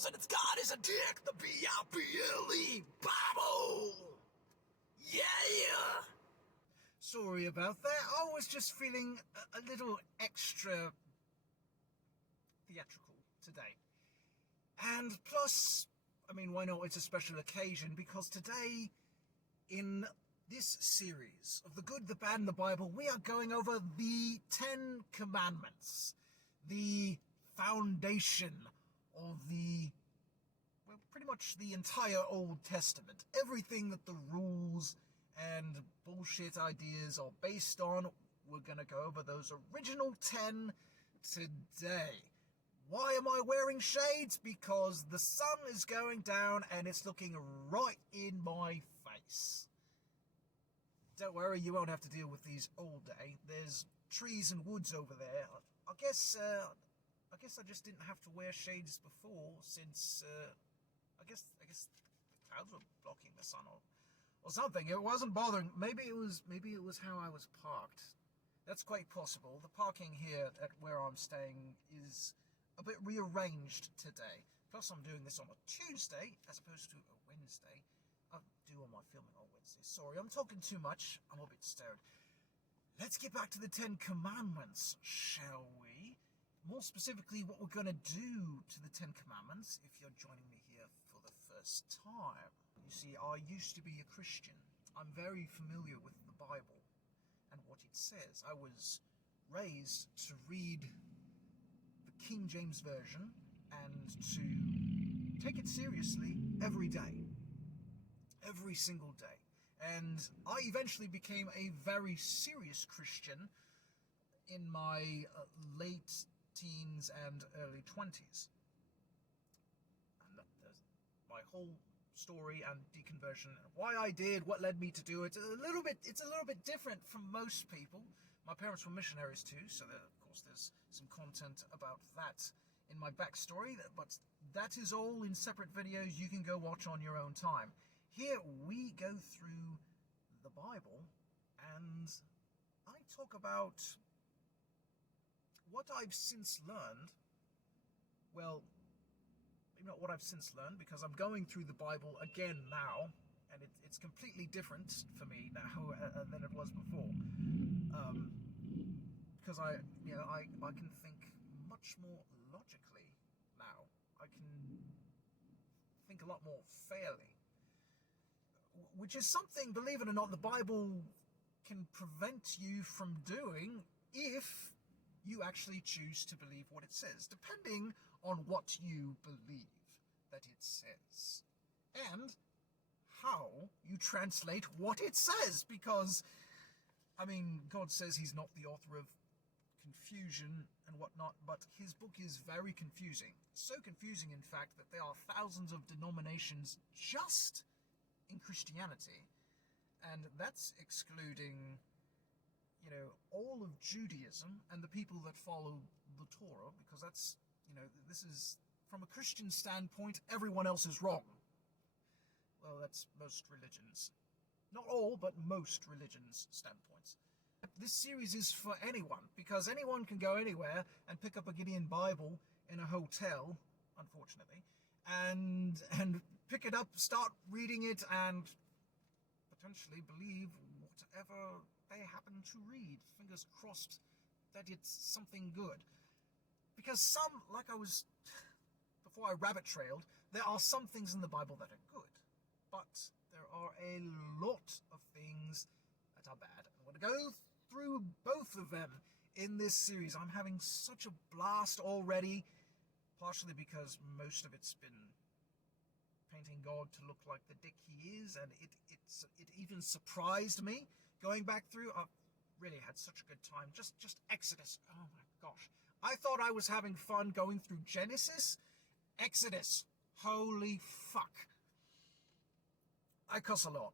Bibles and its God is a dick. The B-I-B-L-E. Bible. Yeah. Sorry about that. I was just feeling a little extra theatrical today. And plus, I mean, why not? It's a special occasion because today, in this series of The Good, the Bad, and the Bible, we are going over the 10 Commandments. The foundation of pretty much the entire Old Testament. Everything that the rules and bullshit ideas are based on, we're going to go over those original 10 today. Why am I wearing shades? Because the sun is going down and it's looking right in my face. Don't worry, you won't have to deal with these all day. There's trees and woods over there. I guess I just didn't have to wear shades before, since I guess the clouds were blocking the sun or something. It wasn't bothering. Maybe it was how I was parked. That's quite possible. The parking here at where I'm staying is a bit rearranged today. Plus, I'm doing this on a Tuesday as opposed to a Wednesday. I do all my filming on Wednesday. Sorry, I'm talking too much. I'm a bit stirred. Let's get back to the 10 Commandments, shall we? More specifically, what we're going to do to the 10 Commandments, if you're joining me here for the first time. You see, I used to be a Christian. I'm very familiar with the Bible and what it says. I was raised to read the King James Version and to take it seriously every day. Every single day. And I eventually became a very serious Christian in my late teens and early 20s. And my whole story and deconversion, why I did, what led me to do it, it's a little bit different from most people. My parents were missionaries too, so of course there's some content about that in my backstory, but that is all in separate videos you can go watch on your own time. Here we go through the Bible, and I talk about what I've since learned. Well, maybe not what I've since learned, because I'm going through the Bible again now, and it's completely different for me now than it was before. Because I can think much more logically now. I can think a lot more fairly. Which is something, believe it or not, the Bible can prevent you from doing if you actually choose to believe what it says, depending on what you believe that it says, and how you translate what it says, because, I mean, God says he's not the author of confusion and whatnot, but his book is very confusing. So confusing, in fact, that there are thousands of denominations just in Christianity, and that's excluding, all of Judaism and the people that follow the Torah, because that's, this is, from a Christian standpoint, everyone else is wrong. Well, that's most religions. Not all, but most religions' standpoints. This series is for anyone, because anyone can go anywhere and pick up a Gideon Bible in a hotel, unfortunately, and pick it up, start reading it, and potentially believe whatever they happen to read. Fingers crossed that it's something good. Because some, before I rabbit trailed, there are some things in the Bible that are good, but there are a lot of things that are bad. I'm going to go through both of them in this series. I'm having such a blast already, partially because most of it's been painting God to look like the dick he is, and it even surprised me going back through. I've really had such a good time. Just Exodus. Oh my gosh. I thought I was having fun going through Genesis. Exodus. Holy fuck. I cuss a lot.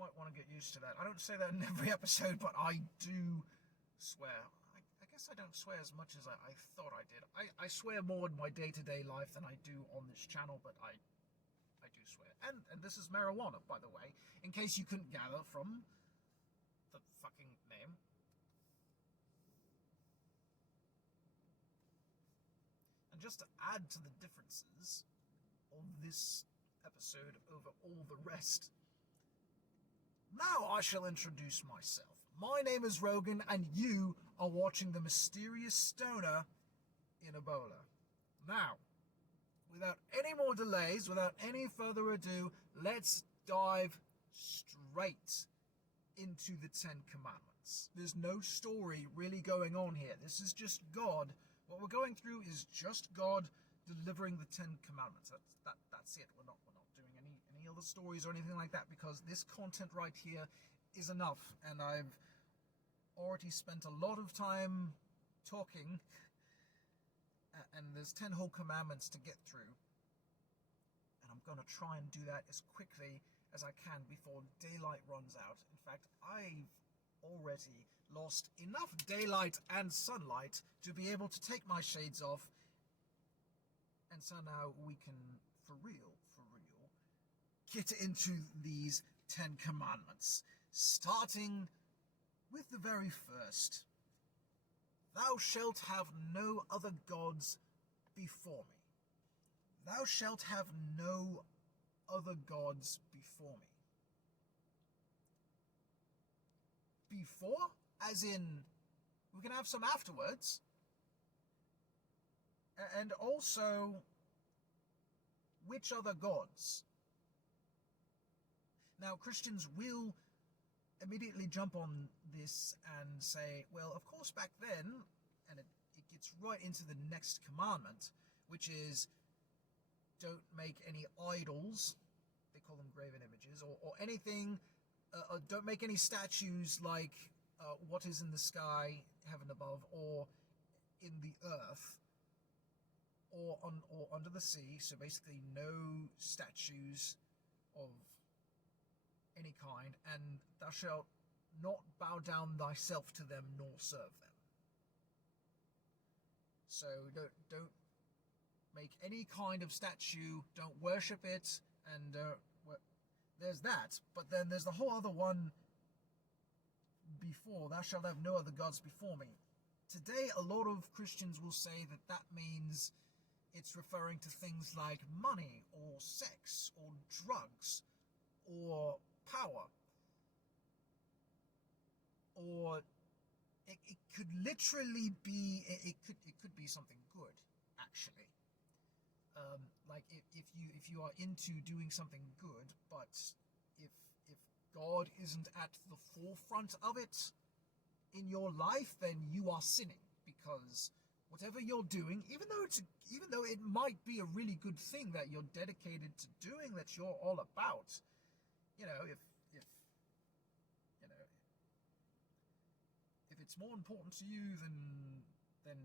Might want to get used to that. I don't say that in every episode, but I do swear. I guess I don't swear as much as I thought I did. I swear more in my day-to-day life than I do on this channel, but I do swear. And this is marijuana, by the way, in case you couldn't gather from the fucking name. And just to add to the differences of this episode over all the rest, now I shall introduce myself. My name is Rogan, and you are watching The Mysterious Stoner in Ebola. Now, without any more delays, without any further ado, let's dive straight into the Ten Commandments. There's no story really going on here. This is just God. What we're going through is just God delivering the Ten Commandments. That's it. We're not doing any other stories or anything like that, because this content right here is enough, and I've already spent a lot of time talking, and there's 10 whole commandments to get through, and I'm going to try and do that as quickly as I can before daylight runs out. In fact, I've already lost enough daylight and sunlight to be able to take my shades off, and so now we can, for real, get into these 10 commandments, starting with the very first. Thou shalt have no other gods before me. Thou shalt have no other gods before me. Before? As in, we can have some afterwards. And also, which other gods? Now, Christians will immediately jump on this and say, well, of course back then, and it gets right into the next commandment, which is, don't make any idols, they call them graven images, or anything, don't make any statues like what is in the sky, heaven above, or in the earth, or under the sea. So basically no statues of any kind, and thou shalt not bow down thyself to them nor serve them. So don't make any kind of statue, don't worship it, and there's that. But then there's the whole other one before, thou shalt have no other gods before me. Today, a lot of Christians will say that means it's referring to things like money, or sex, or drugs, or power, or it could literally be, it could be something good, actually. Like if you are into doing something good, but if God isn't at the forefront of it in your life, then you are sinning, because whatever you're doing, even though it might be a really good thing that you're dedicated to doing, that you're all about, if it's more important to you than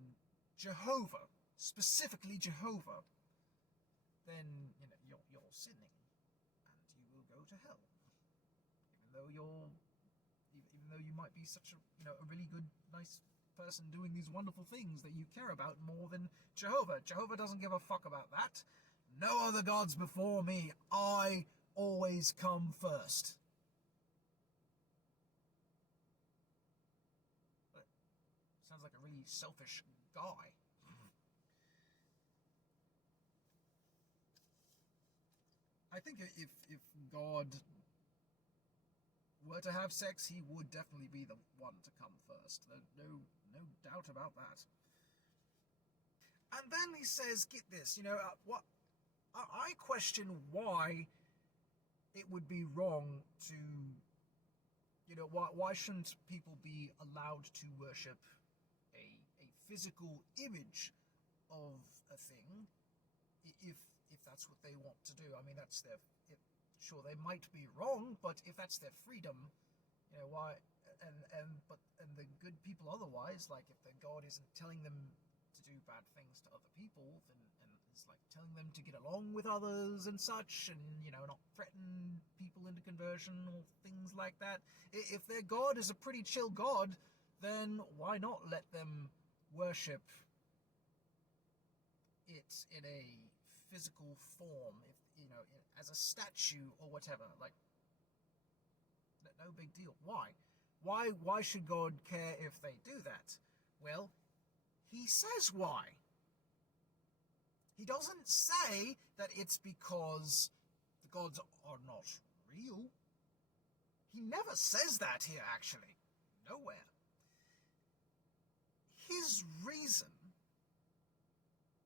Jehovah, specifically Jehovah, then you're sinning, and you will go to hell, even though you might be such a really good, nice person doing these wonderful things that you care about more than Jehovah. Jehovah doesn't give a fuck about that. No other gods before me. I always come first. But sounds like a really selfish guy. I think if God were to have sex, he would definitely be the one to come first. No doubt about that. And then he says, get this, what I question why it would be wrong to, why shouldn't people be allowed to worship a physical image of a thing if that's what they want to do. I mean, that's their, sure, they might be wrong, but if that's their freedom, why, and the good people otherwise, like if the God isn't telling them to do bad things to other people, then, and it's like telling them to get along with others and such, and, not threaten people into conversion or things like that. If their God is a pretty chill God, then why not let them worship it in a physical form, if as a statue or whatever? Like, no big deal. Why should God care if they do that? Well, he says why. He doesn't say that it's because the gods are not real. He never says that here, actually. Nowhere. His reason,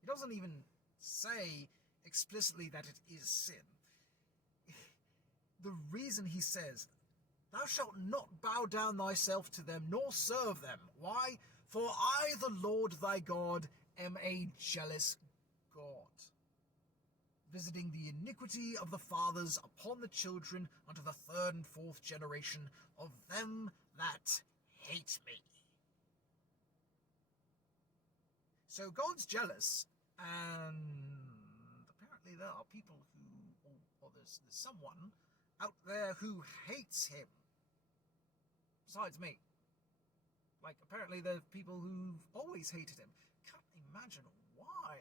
he doesn't even say explicitly that it is sin. The reason he says, "Thou shalt not bow down thyself to them, nor serve them." Why? "For I, the Lord thy God, am a jealous God, visiting the iniquity of the fathers upon the children unto the third and fourth generation of them that hate me." So God's jealous, and apparently there are people who, or there's someone out there who hates him. Besides me. Like, apparently there are people who've always hated him. Can't imagine why,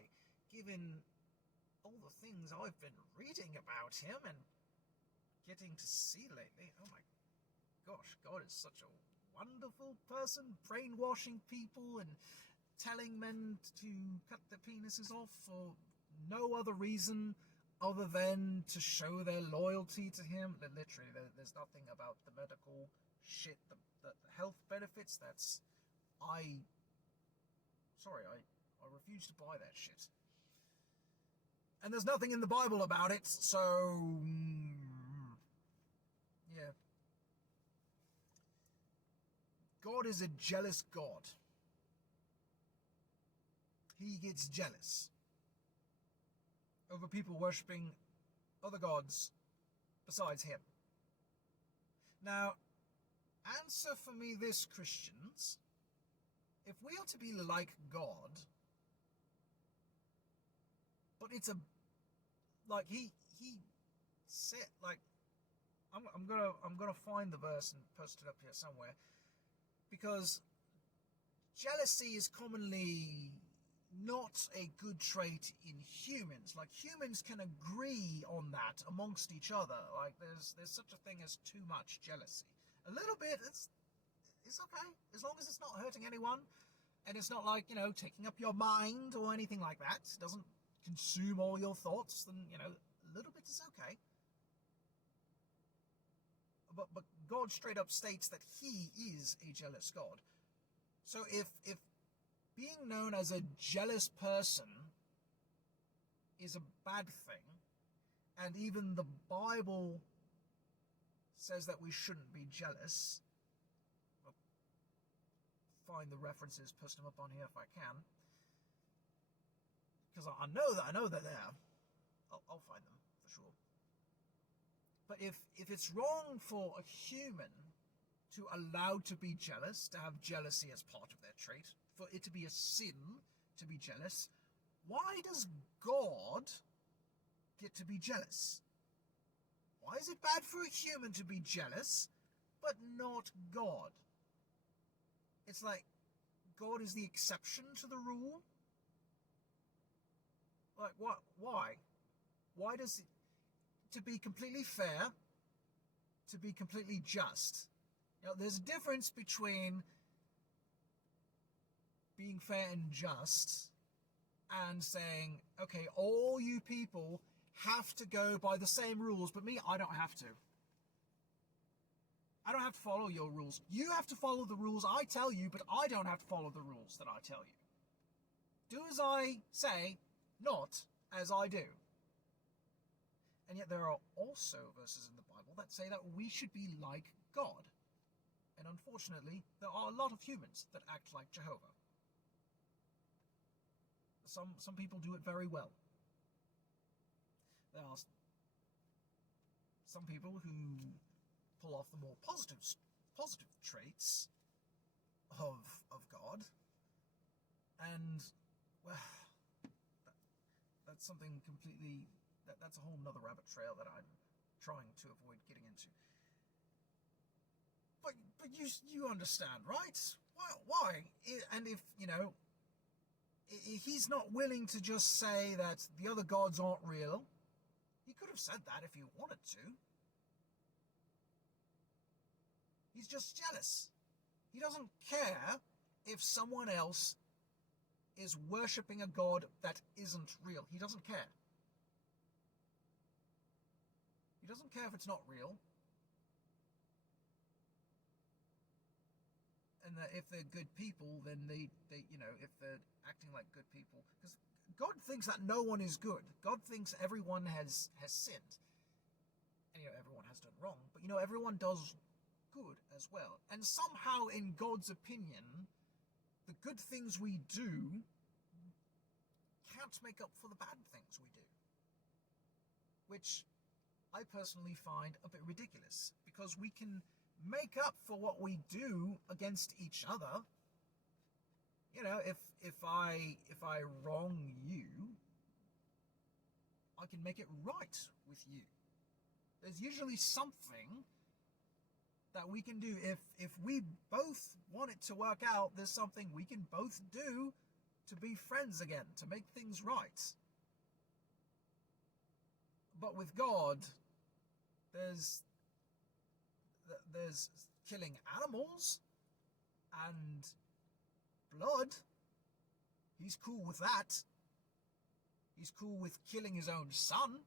given all the things I've been reading about him and getting to see lately. Oh my gosh, God is such a wonderful person, brainwashing people and telling men to cut their penises off for no other reason other than to show their loyalty to him. Literally, there's nothing about the medical shit, the health benefits. I refuse to buy that shit. And there's nothing in the Bible about it, so yeah. God is a jealous God. He gets jealous over people worshipping other gods besides him. Now, answer for me this, Christians. If we are to be like God, but it's a, like, he said, like, I'm gonna find the verse and post it up here somewhere, because jealousy is commonly not a good trait in humans. Like, humans can agree on that amongst each other. Like, there's such a thing as too much jealousy. A little bit, it's okay, as long as it's not hurting anyone, and it's not like, taking up your mind or anything like that. It doesn't consume all your thoughts, then, a little bit is okay. But God straight up states that he is a jealous God. So if being known as a jealous person is a bad thing, and even the Bible says that we shouldn't be jealous, I'll find the references, post them up on here if I can, because I know they're there. I'll find them for sure. But if it's wrong for a human to allow to be jealous, to have jealousy as part of their trait, for it to be a sin to be jealous, why does God get to be jealous? Why is it bad for a human to be jealous, but not God? It's like God is the exception to the rule? Like, what? Why? Why does it, to be completely fair, to be completely just? There's a difference between being fair and just and saying, okay, all you people have to go by the same rules, but me, I don't have to. I don't have to follow your rules. You have to follow the rules I tell you, but I don't have to follow the rules that I tell you. Do as I say, not as I do. And yet there are also verses in the Bible that say that we should be like God. And unfortunately, there are a lot of humans that act like Jehovah. Some people do it very well. There are some people who pull off the more positive traits of God, and well, that's something completely. That's a whole nother rabbit trail that I'm trying to avoid getting into. But you understand, right? Why? And if he's not willing to just say that the other gods aren't real, he could have said that if he wanted to. He's just jealous. He doesn't care if someone else is worshipping a god that isn't real. He doesn't care. He doesn't care if it's not real. And that if they're good people, then they if they're acting like good people, because God thinks that no one is good. God thinks everyone has sinned, and everyone has done wrong, but everyone does good as well. And somehow, in God's opinion, the good things we do can't make up for the bad things we do, which I personally find a bit ridiculous, because we can make up for what we do against each other. If I wrong you, I can make it right with you. There's usually something that we can do. If we both want it to work out, there's something we can both do to be friends again, to make things right. But with God, there's killing animals and blood. He's cool with that. He's cool with killing his own son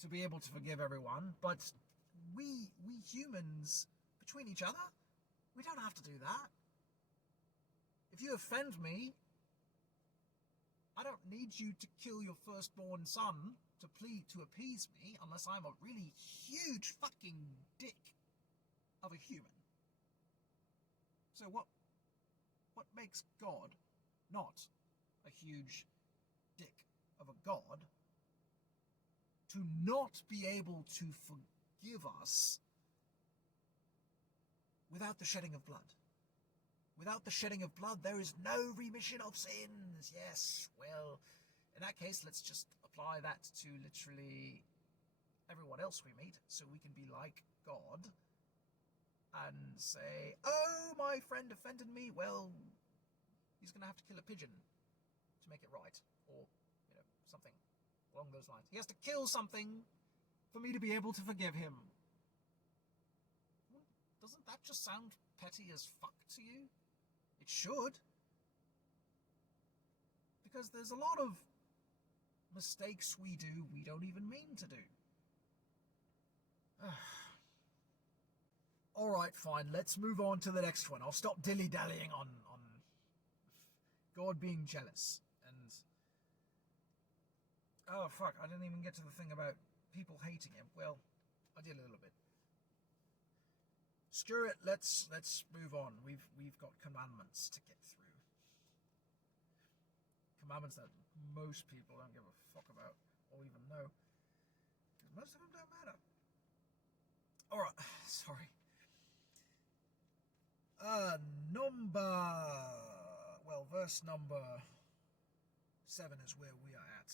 to be able to forgive everyone. But we humans, between each other, we don't have to do that. If you offend me, I don't need you to kill your firstborn son to appease me, unless I'm a really huge fucking dick of a human. So what makes God not a huge dick of a god to not be able to forgive us without the shedding of blood? Without the shedding of blood, there is no remission of sins. Yes, well, in that case, let's just apply that to literally everyone else we meet, so we can be like God and say, oh, my friend offended me. Well, he's going to have to kill a pigeon to make it right, or something along those lines. He has to kill something for me to be able to forgive him. Doesn't that just sound petty as fuck to you? It should. Because there's a lot of mistakes we do we don't even mean to do. Alright, fine, let's move on to the next one. I'll stop dilly-dallying on God being jealous. And oh fuck, I didn't even get to the thing about people hating him. Well, I did a little bit. Screw it, let's move on. We've got commandments to get through. Commandments that most people don't give a fuck about or even know, because most of them don't matter. Alright, sorry. Verse number 7 is where we are at.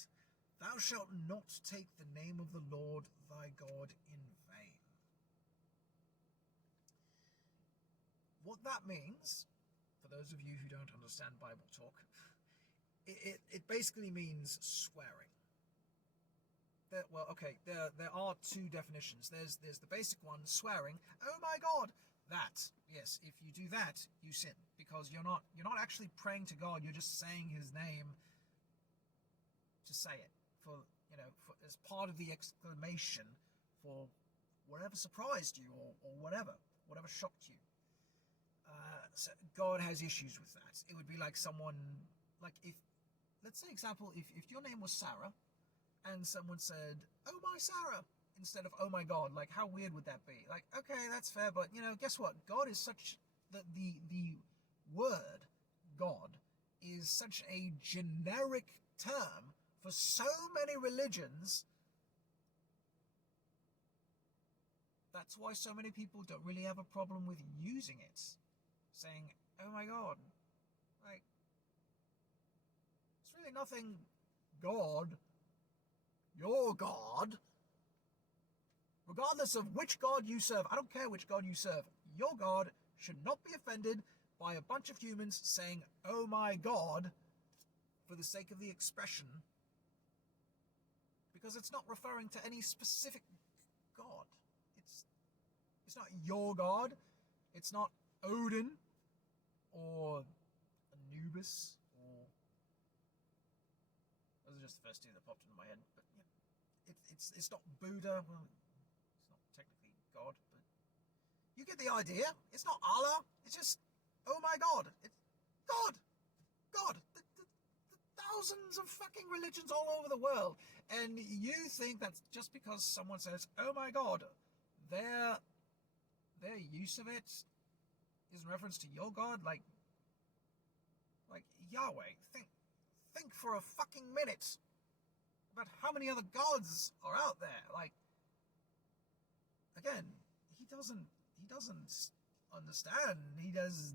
Thou shalt not take the name of the Lord thy God in vain. What that means, for those of you who don't understand Bible talk, it basically means swearing. There are two definitions. There's the basic one, swearing. Oh my God, that. Yes, if you do that, you sin, because you're not actually praying to God. You're just saying His name to say it for as part of the exclamation for whatever surprised you or whatever shocked you. So God has issues with that. It would be like someone, like if, let's say example, if your name was Sarah, and someone said, "Oh my Sarah," instead of "Oh my God," like how weird would that be? Like, okay, that's fair, but guess what? God is such the word God is such a generic term for so many religions. That's why so many people don't really have a problem with using it, saying, "Oh my God," like it's really nothing. God. Your God, regardless of which God you serve, I don't care which God you serve, your God should not be offended by a bunch of humans saying, "Oh my God," for the sake of the expression, because it's not referring to any specific God. It's not your God. It's not Odin or Anubis or Those are just the first two that popped into my head. But yeah, it's not Buddha. Well, it's not technically God, but you get the idea. It's not Allah. It's just, oh my God, it's God. God. The thousands of fucking religions all over the world, and you think that just because someone says, oh my God, their use of it is in reference to your God, like Yahweh. Think for a fucking minute about how many other gods are out there. Like, again, he doesn't understand. He has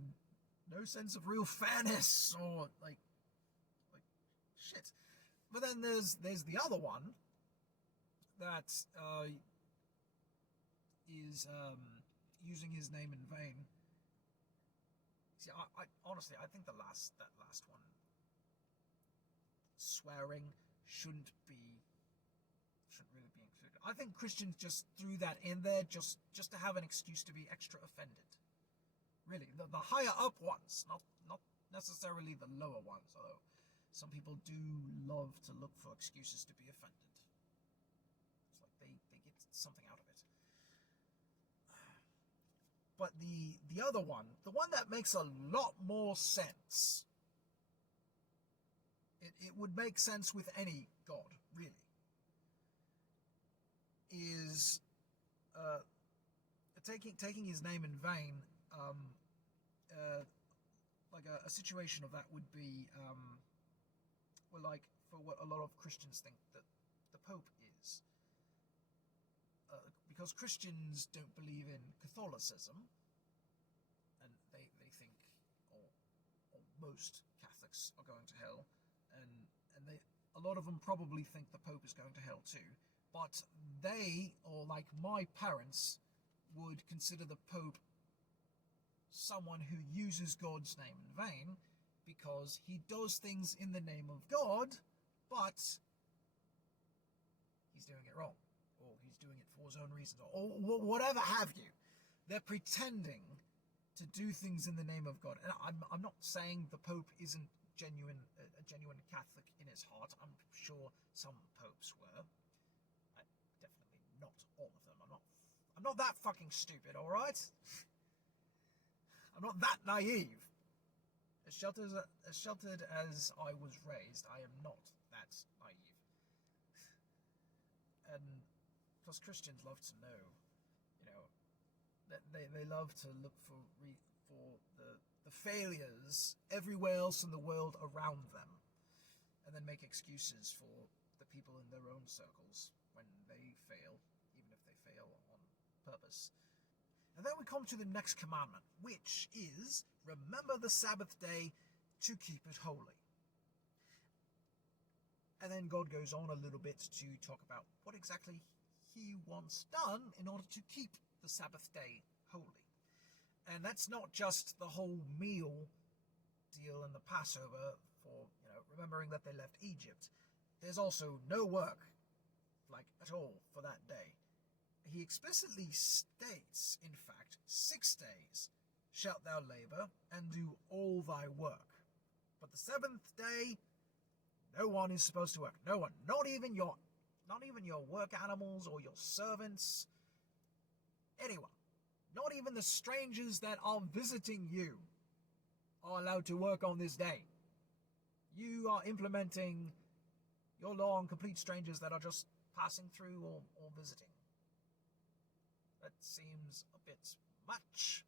no sense of real fairness or like shit. But then there's the other one that is using his name in vain. See, I honestly, I think that last one, swearing shouldn't really be included. I think Christians just threw that in there just to have an excuse to be extra offended. Really, the higher up ones, not necessarily the lower ones, although some people do love to look for excuses to be offended. It's like they get something out of it. But the other one, the one that makes a lot more sense, it would make sense with any god, really, is taking his name in vain. Like a situation of that would be, well, like for what a lot of Christians think that the Pope is. Because Christians don't believe in Catholicism, and they think, or most Catholics are going to hell, and a lot of them probably think the Pope is going to hell too. But they, or like my parents, would consider the Pope someone who uses God's name in vain, because he does things in the name of God, but he's doing it wrong, or he's doing it for his own reasons, or whatever have you. They're pretending to do things in the name of God. And I'm not saying the Pope isn't a genuine Catholic in his heart. I'm sure some popes were. Definitely not all of them. I'm not that fucking stupid, all right? I'm not that naive. As sheltered as I was raised, I am not that naive. And plus, Christians love to know, they love to look for the failures everywhere else in the world around them, and then make excuses for the people in their own circles when they fail, even if they fail on purpose. And then we come to the next commandment, which is, remember the Sabbath day to keep it holy. And then God goes on a little bit to talk about what exactly he wants done in order to keep the Sabbath day holy. And that's not just the whole meal deal in the Passover for, remembering that they left Egypt. There's also no work, like at all, for that day. He explicitly states, in fact, 6 days shalt thou labor and do all thy work. But the 7th day, no one is supposed to work. No one, not even your work animals or your servants, anyone. Not even the strangers that are visiting you are allowed to work on this day. You are implementing your law on complete strangers that are just passing through or visiting. That seems a bit much.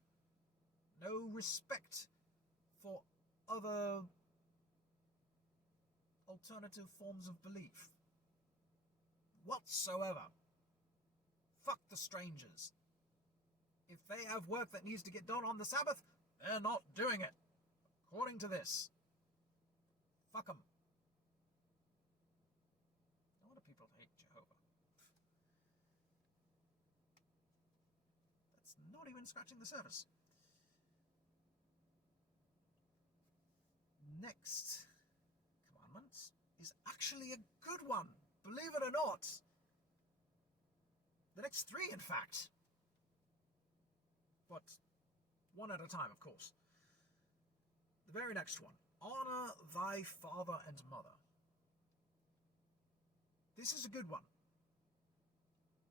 No respect for other alternative forms of belief whatsoever. Fuck the strangers. If they have work that needs to get done on the Sabbath, they're not doing it, according to this. Fuck them. No wonder people hate Jehovah. That's not even scratching the surface. Next commandment is actually a good one, believe it or not. The next 3, in fact. But one at a time, of course. The very next one. Honor thy father and mother. this is a good one.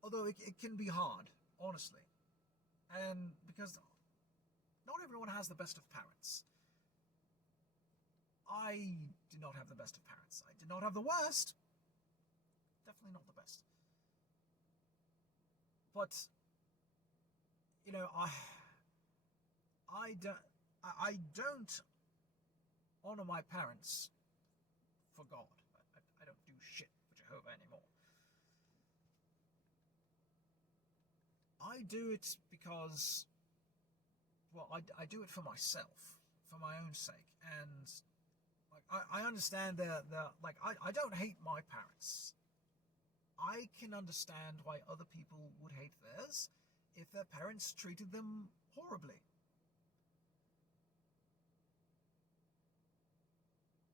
Although it can be hard, honestly. And because not everyone has the best of parents. I did not have the best of parents. I did not have the worst. Definitely not the best. But, you know, I don't honor my parents for God. I don't do shit for Jehovah anymore. I do it because, well, I do it for myself, for my own sake, and like I understand like I don't hate my parents. I can understand why other people would hate theirs if their parents treated them horribly.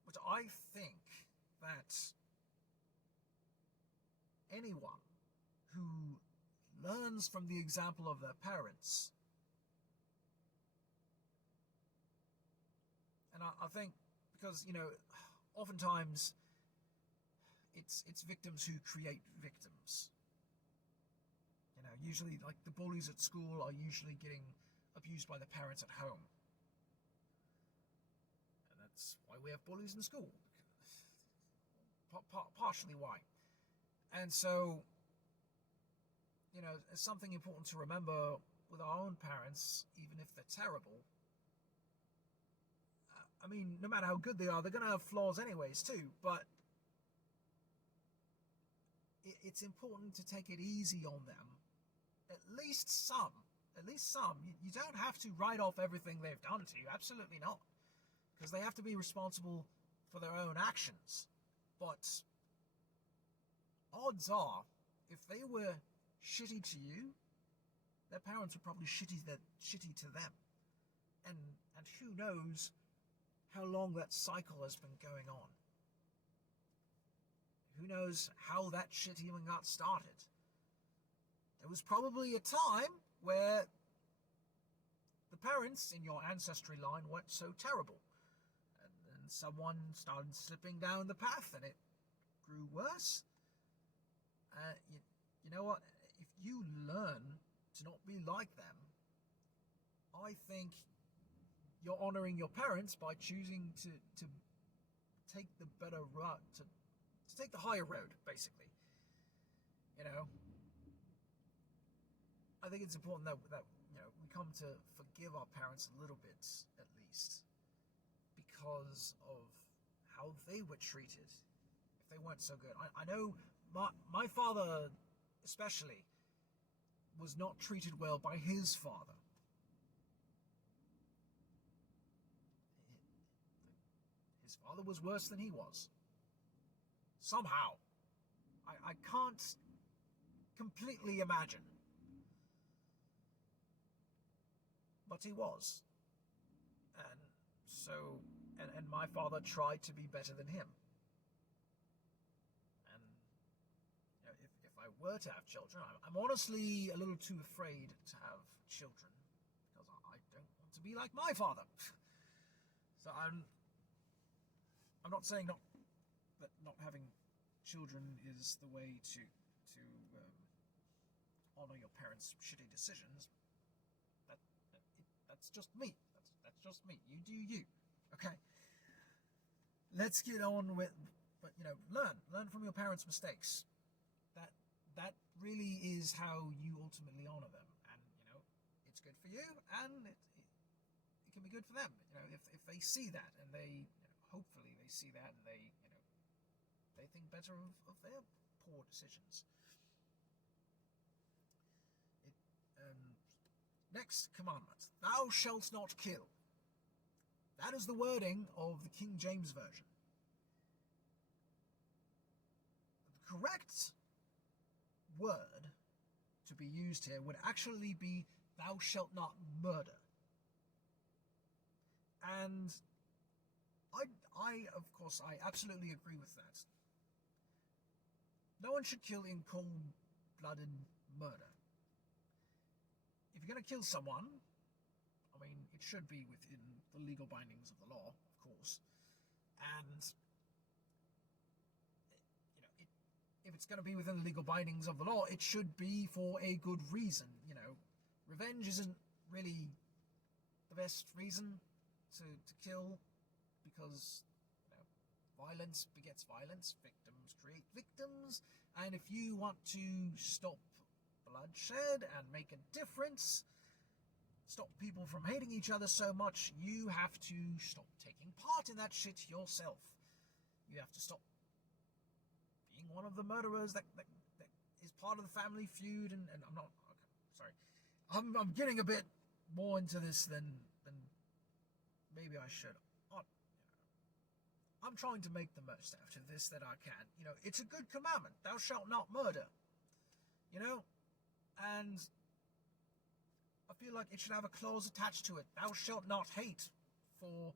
But I think that anyone who learns from the example of their parents, and I think because, you know, oftentimes it's victims who create victims. You know, usually like the bullies at school are usually getting abused by the parents at home. And that's why we have bullies in school. Partially why. And so, you know, it's something important to remember with our own parents, even if they're terrible. I mean, no matter how good they are, they're going to have flaws anyways too, but it's important to take it easy on them. At least some. You don't have to write off everything they've done to you. Absolutely not. Because they have to be responsible for their own actions. But odds are, if they were shitty to you, their parents were probably shitty to them. And who knows how long that cycle has been going on. Who knows how that shit even got started? There was probably a time where the parents in your ancestry line weren't so terrible. And then someone started slipping down the path and it grew worse. You know what? If you learn to not be like them, I think you're honoring your parents by choosing to take the better route, to take the higher road, basically. You know, I think it's important that you know, we come to forgive our parents a little bit, at least, because of how they were treated. If they weren't so good, I know my father, especially, was not treated well by his father. His father was worse than he was. Somehow. I can't completely imagine. But he was. And so, and my father tried to be better than him. And, you know, if I were to have children, I'm honestly a little too afraid to have children. Because I don't want to be like my father. So I'm not saying that not having children is the way to honor your parents' shitty decisions. That's just me. That's just me. You do you. Okay. Let's get on with, but you know, learn from your parents' mistakes. That really is how you ultimately honor them, and you know, it's good for you, and it can be good for them. You know, if they see that, and they, you know, hopefully they see that, and they, you know, they think better of their poor decisions. Next commandment: thou shalt not kill. That is the wording of the King James Version. The correct word to be used here would actually be thou shalt not murder. And I of course, I absolutely agree with that. No one should kill in cold-blooded murder. If you're going to kill someone, I mean, it should be within the legal bindings of the law, of course. And, you know, if it's going to be within the legal bindings of the law, it should be for a good reason. Revenge isn't really the best reason to kill, because violence begets violence, victims create victims, and if you want to stop bloodshed and make a difference, stop people from hating each other so much, you have to stop taking part in that shit yourself. You have to stop being one of the murderers that is part of the family feud, and I'm not... Okay, sorry. I'm getting a bit more into this than maybe I should. I'm trying to make the most out of this that I can. It's a good commandment. Thou shalt not murder. And I feel like it should have a clause attached to it. Thou shalt not hate for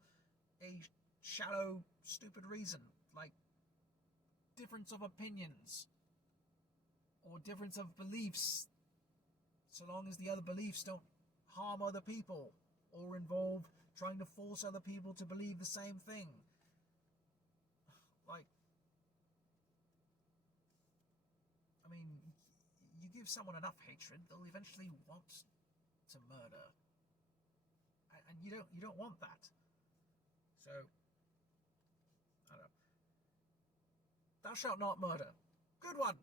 a shallow, stupid reason. Like difference of opinions or difference of beliefs, so long as the other beliefs don't harm other people or involve trying to force other people to believe the same thing. You give someone enough hatred, they'll eventually want to murder. And you don't want that. So, I don't know. Thou shalt not murder. Good one.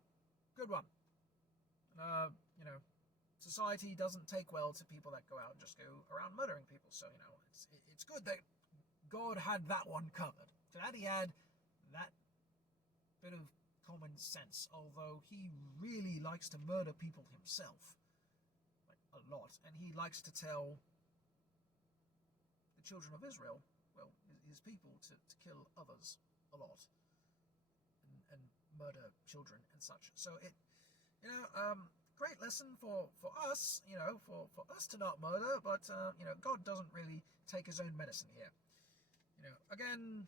Society doesn't take well to people that go out and just go around murdering people. So, it's good that God had that one covered. Glad he had that bit of common sense, although he really likes to murder people himself. A lot. And he likes to tell the children of Israel, well, his people, to kill others a lot. And murder children and such. So great lesson for us, for us to not murder, but, God doesn't really take his own medicine here. Again,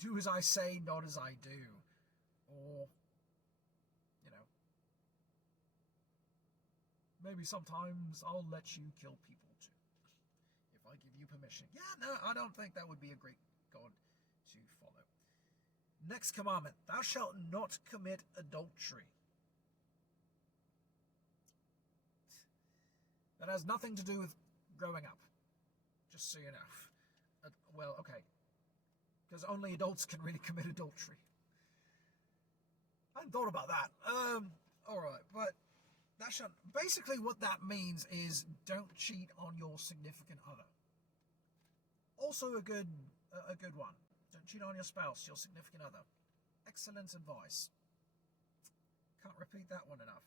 do as I say, not as I do. Or, maybe sometimes I'll let you kill people too, if I give you permission. Yeah, no, I don't think that would be a great God to follow. Next commandment, thou shalt not commit adultery. That has nothing to do with growing up, just so you know. Well, okay, because only adults can really commit adultery. I hadn't thought about that. Alright, but basically what that means is don't cheat on your significant other. Also a good one. Don't cheat on your spouse, your significant other. Excellent advice. Can't repeat that one enough.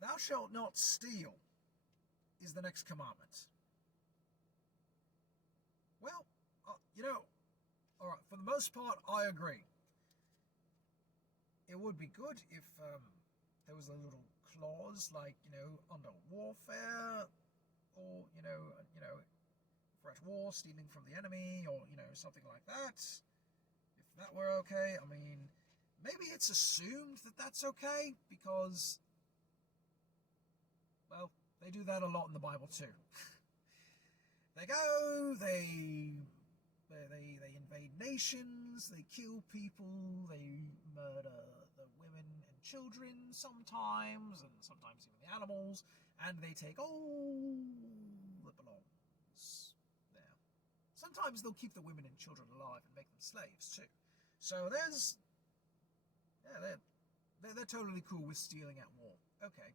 Thou shalt not steal is the next commandment. Well, alright, for the most part, I agree. It would be good if there was a little clause, like, under warfare, or, if we're at war, stealing from the enemy, or, something like that. If that were okay, maybe it's assumed that that's okay, because, well, they do that a lot in the Bible too. They go, they invade nations, they kill people, they murder the women and children sometimes, and sometimes even the animals, and they take all that belongs there. Sometimes they'll keep the women and children alive and make them slaves too. So they're totally cool with stealing at war. Okay,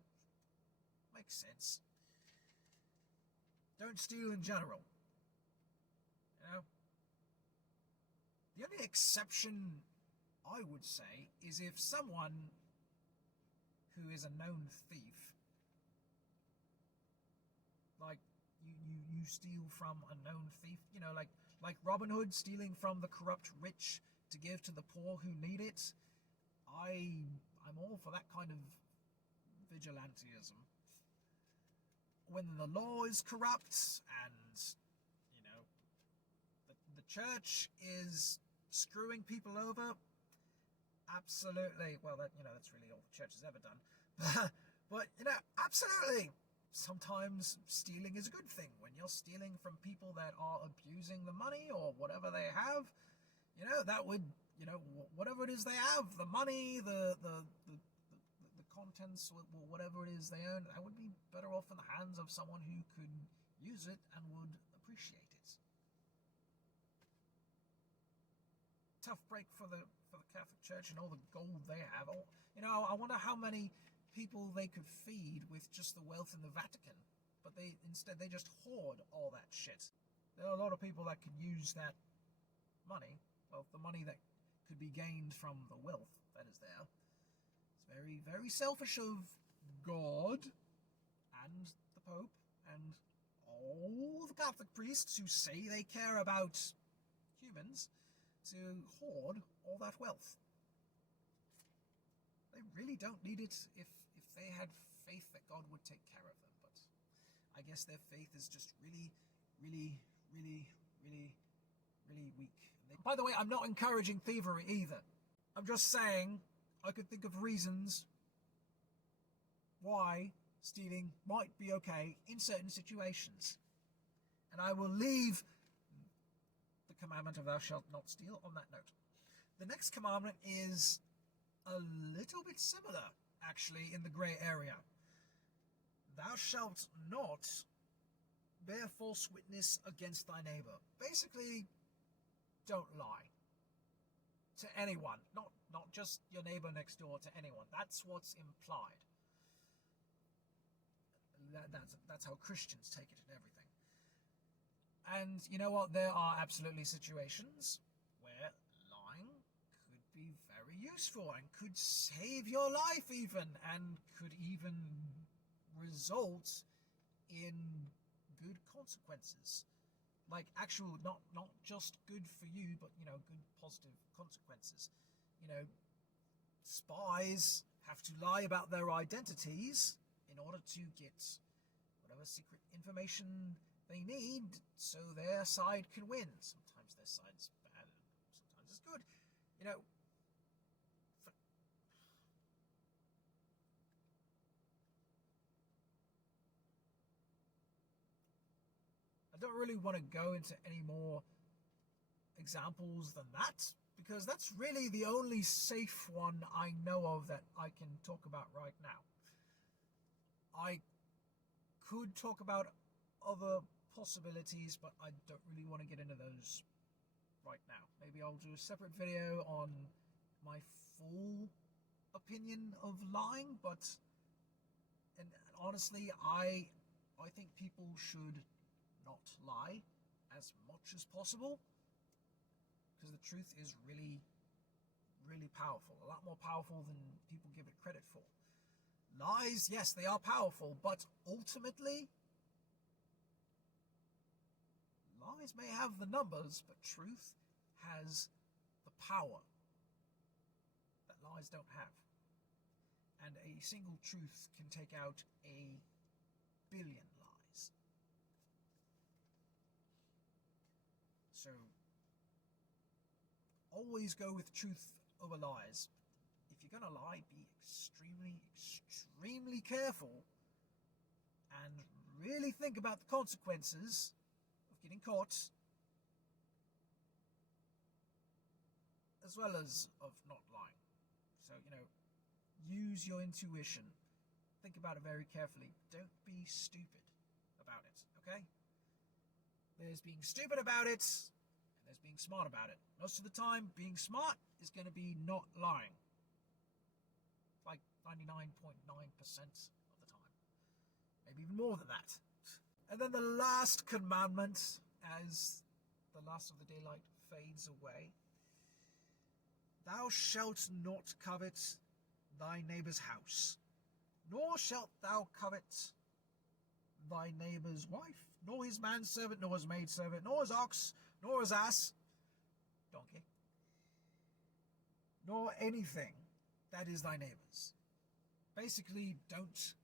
makes sense. Don't steal in general. The only exception, I would say, is if someone who is a known thief, like you steal from a known thief, like Robin Hood stealing from the corrupt rich to give to the poor who need it. I'm all for that kind of vigilantism. When the law is corrupt and the church is screwing people over, absolutely. Well, that's really all the church has ever done. But absolutely. Sometimes stealing is a good thing. When you're stealing from people that are abusing the money or whatever they have, that would whatever it is they have, the money, the contents, whatever it is they own, that would be better off in the hands of someone who could use it and would appreciate it. Tough break for the Catholic Church and all the gold they have. I wonder how many people they could feed with just the wealth in the Vatican, but instead they just hoard all that shit. There are a lot of people that could use that money, well, the money that could be gained from the wealth that is there. It's very, very selfish of God and the Pope and all the Catholic priests who say they care about humans to hoard all that wealth. They really don't need it if they had faith that God would take care of them, but I guess their faith is just really, really, really, really, really weak. By the way, I'm not encouraging thievery either. I'm just saying I could think of reasons why stealing might be okay in certain situations. And I will leave the commandment of thou shalt not steal on that note. The next commandment is a little bit similar, actually, in the grey area. Thou shalt not bear false witness against thy neighbour. Basically, don't lie to anyone, not just your neighbour next door, to anyone. That's what's implied. That's how Christians take it and everything. And you know what? There are absolutely situations where lying could be very useful and could save your life even, and could even result in good consequences. Like actual, not just good for you, but good positive consequences. Spies have to lie about their identities in order to get whatever secret information they need so their side can win. Sometimes their side's bad, sometimes it's good. I don't really want to go into any more examples than that, because that's really the only safe one I know of that I can talk about right now. I could talk about other possibilities, but I don't really want to get into those right now. Maybe I'll do a separate video on my full opinion of lying, and honestly, I think people should not lie as much as possible, because the truth is really, really powerful. A lot more powerful than people give it credit for. Lies, yes, they are powerful, but ultimately, lies may have the numbers, but truth has the power that lies don't have. And a single truth can take out a billion lies. So, always go with truth over lies. If you're going to lie, be extremely, extremely careful and really think about the consequences of getting caught, as well as of not lying. So, use your intuition. Think about it very carefully. Don't be stupid about it, okay? There's being stupid about it, and there's being smart about it. Most of the time, being smart is going to be not lying. Like 99.9% of the time. Maybe even more than that. And then the last commandment, as the last of the daylight fades away. Thou shalt not covet thy neighbour's house, nor shalt thou covet thy neighbour's wife, nor his manservant, nor his maidservant, nor his ox, nor his ass, donkey, nor anything that is thy neighbour's. Basically, don't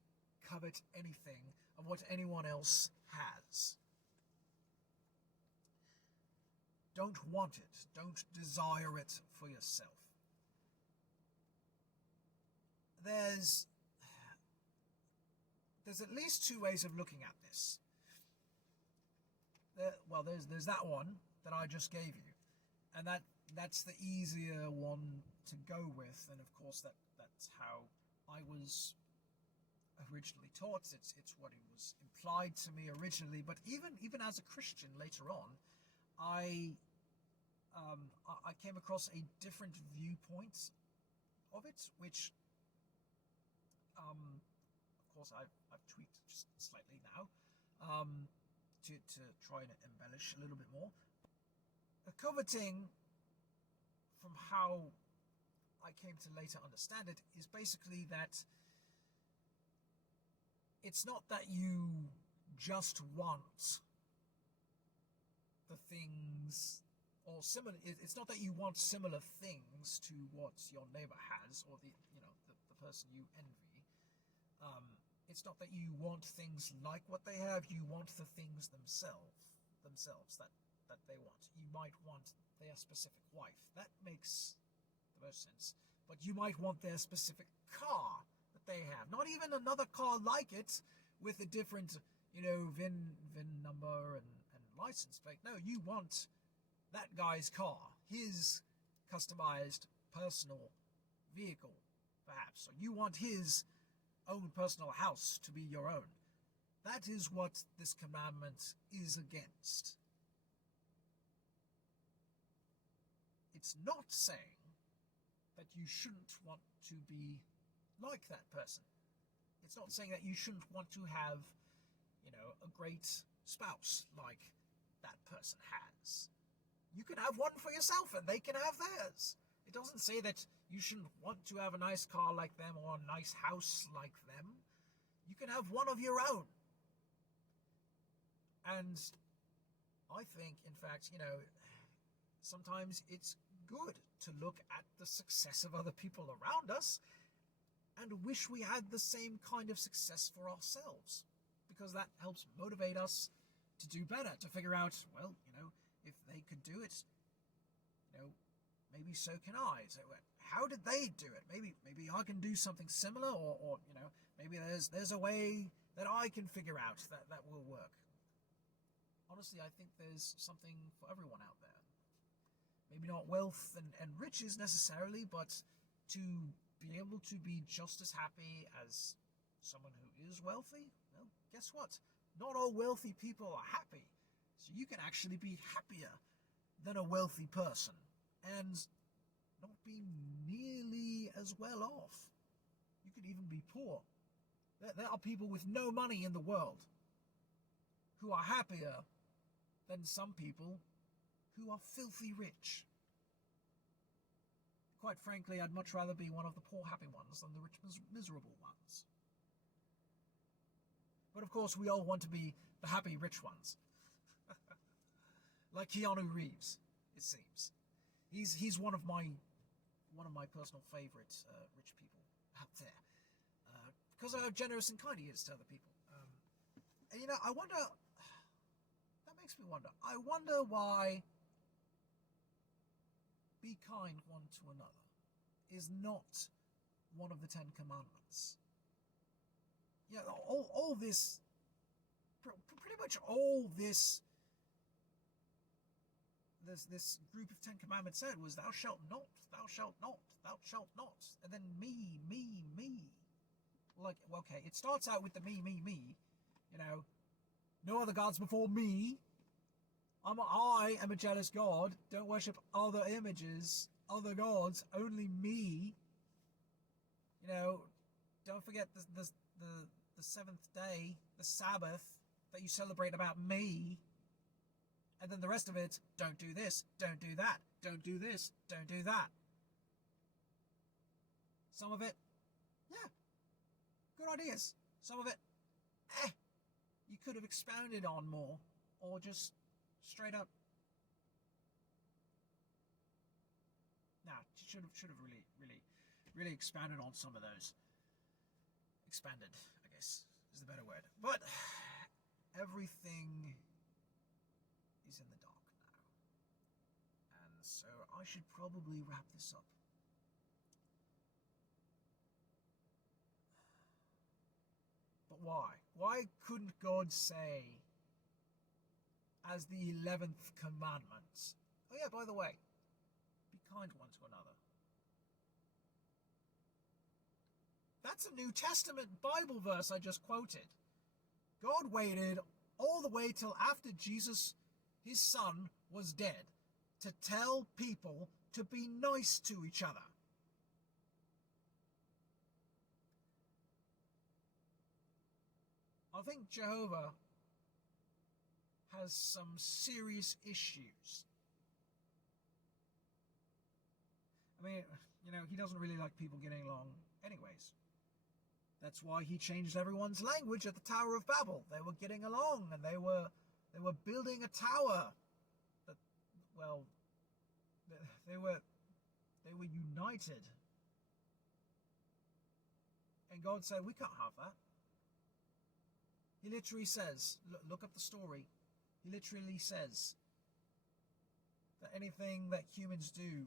covet anything of what anyone else has. Don't want it. Don't desire it for yourself. There's at least two ways of looking at this. There's that one that I just gave you, and that that's the easier one to go with, and of course that's how I was originally taught. It's what it was implied to me originally. But even as a Christian later on, I came across a different viewpoint of it, which of course I've tweaked just slightly now to try and embellish a little bit more. Coveting, from how I came to later understand it, is basically that it's not that you just want the things or similar. It's not that you want similar things to what your neighbor has or the person you envy. It's not that you want things like what they have. You want the things themselves that they want. You might want their specific wife. That makes the most sense. But you might want their specific car that they have. Not even another car like it with a different, VIN number and license plate. No, you want that guy's car, his customized personal vehicle, perhaps. Or you want his own personal house to be your own. That is what this commandment is against. It's not saying that you shouldn't want to be like that person. It's not saying that you shouldn't want to have, a great spouse like that person has. You can have one for yourself and they can have theirs. It doesn't say that you shouldn't want to have a nice car like them or a nice house like them. You can have one of your own. And I think, in fact, sometimes it's good to look at the success of other people around us and wish we had the same kind of success for ourselves, because that helps motivate us to do better, to figure out, well, if they could do it, maybe so can I. So how did they do it? Maybe I can do something similar, or maybe there's a way that I can figure out that will work. Honestly, I think there's something for everyone out there. Maybe not wealth and riches necessarily, but to be able to be just as happy as someone who is wealthy. Well, guess what? Not all wealthy people are happy. So you can actually be happier than a wealthy person and not be nearly as well off. You could even be poor. There are people with no money in the world who are happier than some people who are filthy rich. Quite frankly, I'd much rather be one of the poor happy ones than the rich miserable ones. But of course, we all want to be the happy rich ones. Like Keanu Reeves, it seems. He's one of my personal favourite rich people out there. Because of how generous and kind he is to other people. And I wonder, that makes me wonder. I wonder why be kind one to another is not one of the 10 Commandments. All this, pretty much all this group of 10 Commandments said was, thou shalt not, thou shalt not, thou shalt not, and then me. Like, okay, it starts out with the me, no other gods before me. I am a jealous God. Don't worship other images, other gods, only me. Don't forget the seventh day, the Sabbath, that you celebrate about me. And then the rest of it, don't do this, don't do that, don't do this, don't do that. Some of it, yeah, good ideas. Some of it, you could have expounded on more, or just straight up. Should have really expounded on some of those. Expanded, I guess, is the better word. But everything is in the dark now. And so I should probably wrap this up. But why? Why couldn't God say, as the 11th commandment? Oh yeah, by the way, kind one to another. That's a New Testament Bible verse I just quoted. God waited all the way till after Jesus, his son, was dead to tell people to be nice to each other. I think Jehovah has some serious issues. I mean, he doesn't really like people getting along anyways. That's why he changed everyone's language at the Tower of Babel. They were getting along, and they were building a tower. That, well, they were united. And God said, we can't have that. He literally says, look up the story. He literally says that anything that humans do,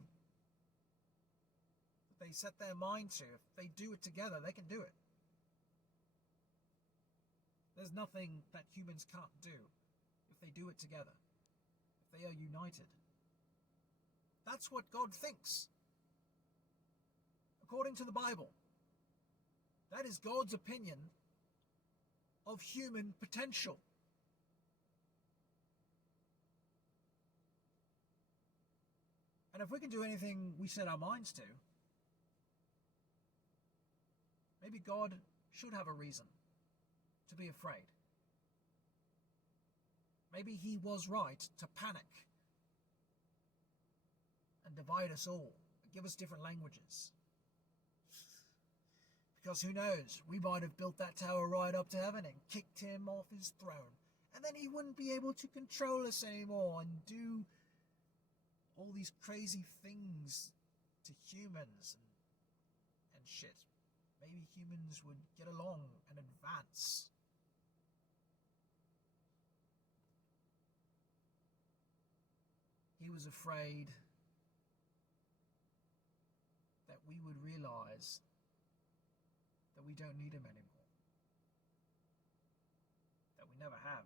that they set their mind to, if they do it together, they can do it. There's nothing that humans can't do if they do it together, if they are united. That's what God thinks. According to the Bible, that is God's opinion of human potential. And if we can do anything we set our minds to, maybe God should have a reason to be afraid. Maybe he was right to panic and divide us all, and give us different languages. Because who knows, we might have built that tower right up to heaven and kicked him off his throne. And then he wouldn't be able to control us anymore and do all these crazy things to humans and shit. Maybe humans would get along and advance. He was afraid that we would realize that we don't need him anymore. That we never have.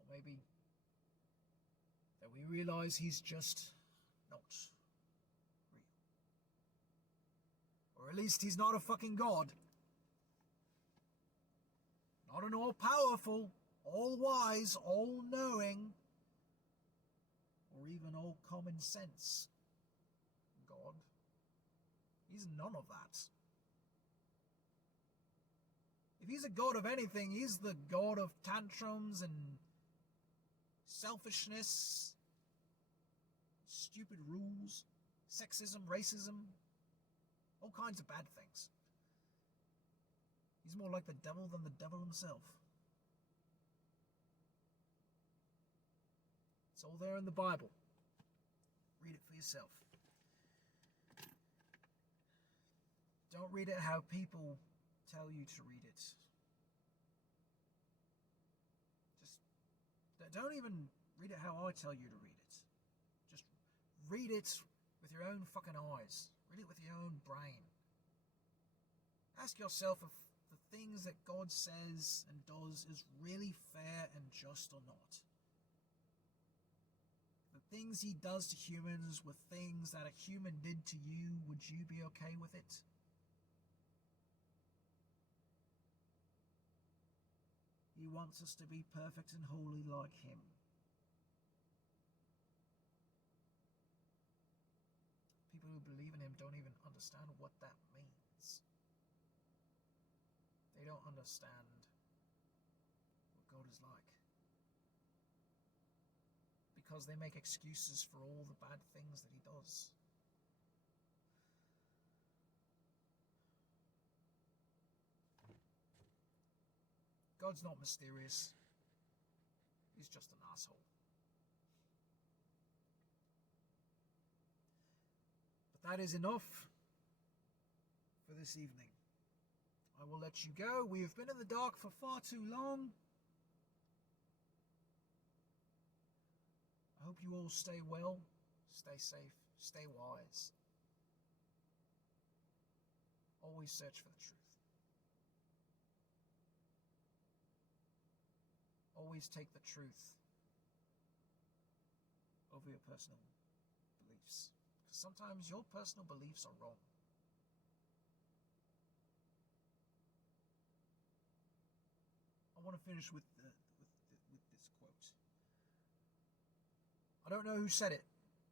Or maybe that we realize he's just not real. Or at least he's not a fucking god. Not an all-powerful, all-wise, all-knowing, or even all-common sense God. He's none of that. If he's a god of anything, he's the god of tantrums and selfishness, stupid rules, sexism, racism, all kinds of bad things. He's more like the devil than the devil himself. It's all there in the Bible. Read it for yourself. Don't read it how people tell you to read it. Just don't even read it how I tell you to read it. Just read it with your own fucking eyes. Read it with your own brain. Ask yourself if the things that God says and does is really fair and just or not. The things he does to humans were things that a human did to you. Would you be okay with it? He wants us to be perfect and holy like him. People who believe in him don't even understand what that means. They don't understand what God is like. Because they make excuses for all the bad things that he does. God's not mysterious. He's just an asshole. But that is enough for this evening. I will let you go. We have been in the dark for far too long. I hope you all stay well, stay safe, stay wise. Always search for the truth. Always take the truth over your personal beliefs. Because sometimes your personal beliefs are wrong. I want to finish with this quote. I don't know who said it,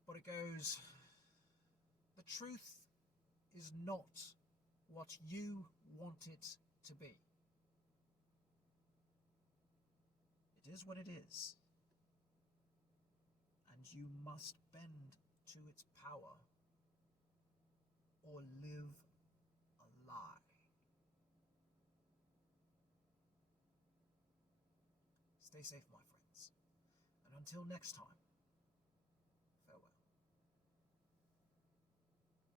but it goes, "The truth is not what you want it to be. It is what it is, and you must bend to its power or live a lie." Stay safe, my friends, and until next time.